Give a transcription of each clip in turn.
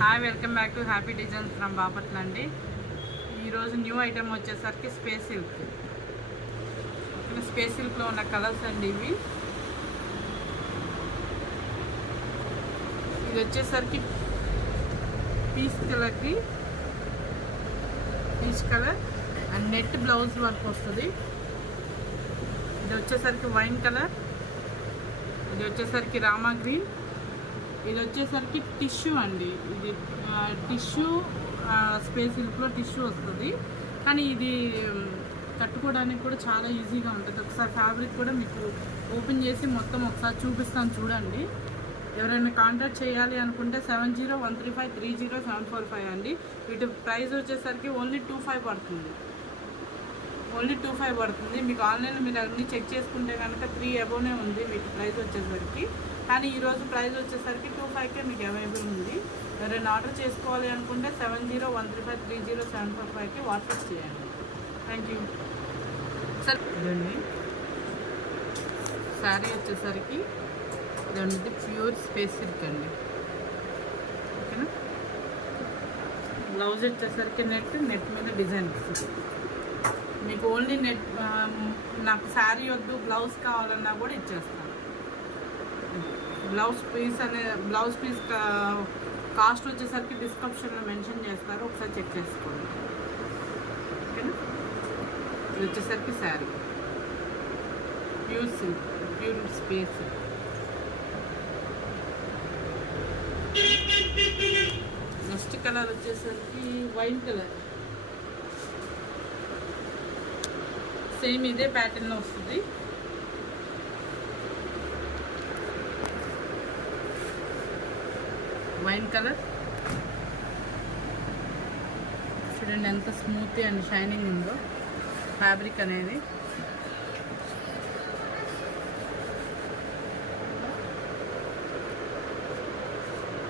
Hi, welcome back to happy designs from Bapatla అండి. ఈరోజు new item వచ్చేసరికి స్పేస్ సిల్క్. స్పేస్ సిల్క్లో ఉన్న కలర్స్ అండి ఇవి. ఇది వచ్చేసరికి peach colour and net blouse work వస్తుంది. ఇది వచ్చేసరికి వైన్ కలర్, ఇది వచ్చేసరికి రామా గ్రీన్, ఇది వచ్చేసరికి టిష్యూ అండి. ఇది టిష్యూ స్పేస్ సిల్క్లో టిష్యూ వస్తుంది, కానీ ఇది కట్టుకోవడానికి కూడా చాలా ఈజీగా ఉంటుంది. ఒకసారి ఫ్యాబ్రిక్ కూడా మీకు ఓపెన్ చేసి మొత్తం ఒకసారి చూపిస్తాను చూడండి. ఎవరైనా కాంటాక్ట్ చేయాలి అనుకుంటే 7013530745 అండి. వీటి ప్రైస్ వచ్చేసరికి ఓన్లీ 25 పడుతుంది. మీకు ఆన్లైన్లో మీరు అన్నీ చెక్ చేసుకుంటే కనుక 3 అబోనే ఉంది వీటి ప్రైస్ వచ్చేసరికి. కానీ ఈరోజు ప్రైస్ వచ్చేసరికి 25కే మీకు అవైలబుల్ ఉంది. ఎవరైనా ఆర్డర్ చేసుకోవాలి అనుకుంటే 7013530745కి వాట్సాప్ చేయండి. Thank you sir. ఇదండి శారీ వచ్చేసరికి ఇదండి ప్యూర్ స్పేస్ సిల్క్ అండి. ఓకేనా. బ్లౌజ్ వచ్చేసరికి నెట్ మీద డిజైన్ వస్తుంది. మీకు ఓన్లీ నెట్, నాకు శారీ వద్దు బ్లౌజ్ కావాలన్నా కూడా ఇచ్చేస్తాను. బ్లౌజ్ పీస్ కాస్ట్ వచ్చేసరికి డిస్క్రిప్షన్లో మెన్షన్ చేస్తారు, ఒకసారి చెక్ చేసుకోండి. ఓకేనా. ఇది వచ్చేసరికి sari pure silk, pure space. Next colour వచ్చేసరికి వైన్ కలర్. సేమ్ ఇదే ప్యాటర్న్లో వస్తుంది. వైన్ కలర్ చూడండి ఎంత స్మూత్ అండ్ షైనింగ్ ఉందో ఫ్యాబ్రిక్ అనేది.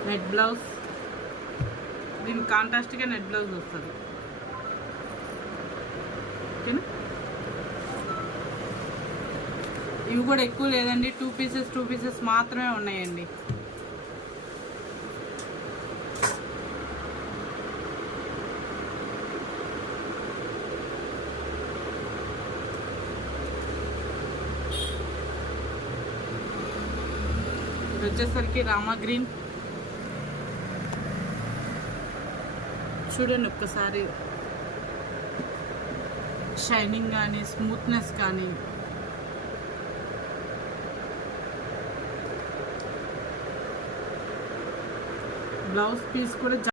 నెట్ బ్లౌజ్, దీనికి కాంట్రాస్ట్గా నెట్ బ్లౌజ్ వస్తుంది. ఓకేనా. ఇవి కూడా ఎక్కువ లేదండి, 2 పీసెస్ మాత్రమే ఉన్నాయండి. ఇది వచ్చేసరికి రామా గ్రీన్. చూడండి ఒక్కసారి షైనింగ్ కానీ స్మూత్నెస్ కానీ. బ్లౌజ్ పీస్ కూడా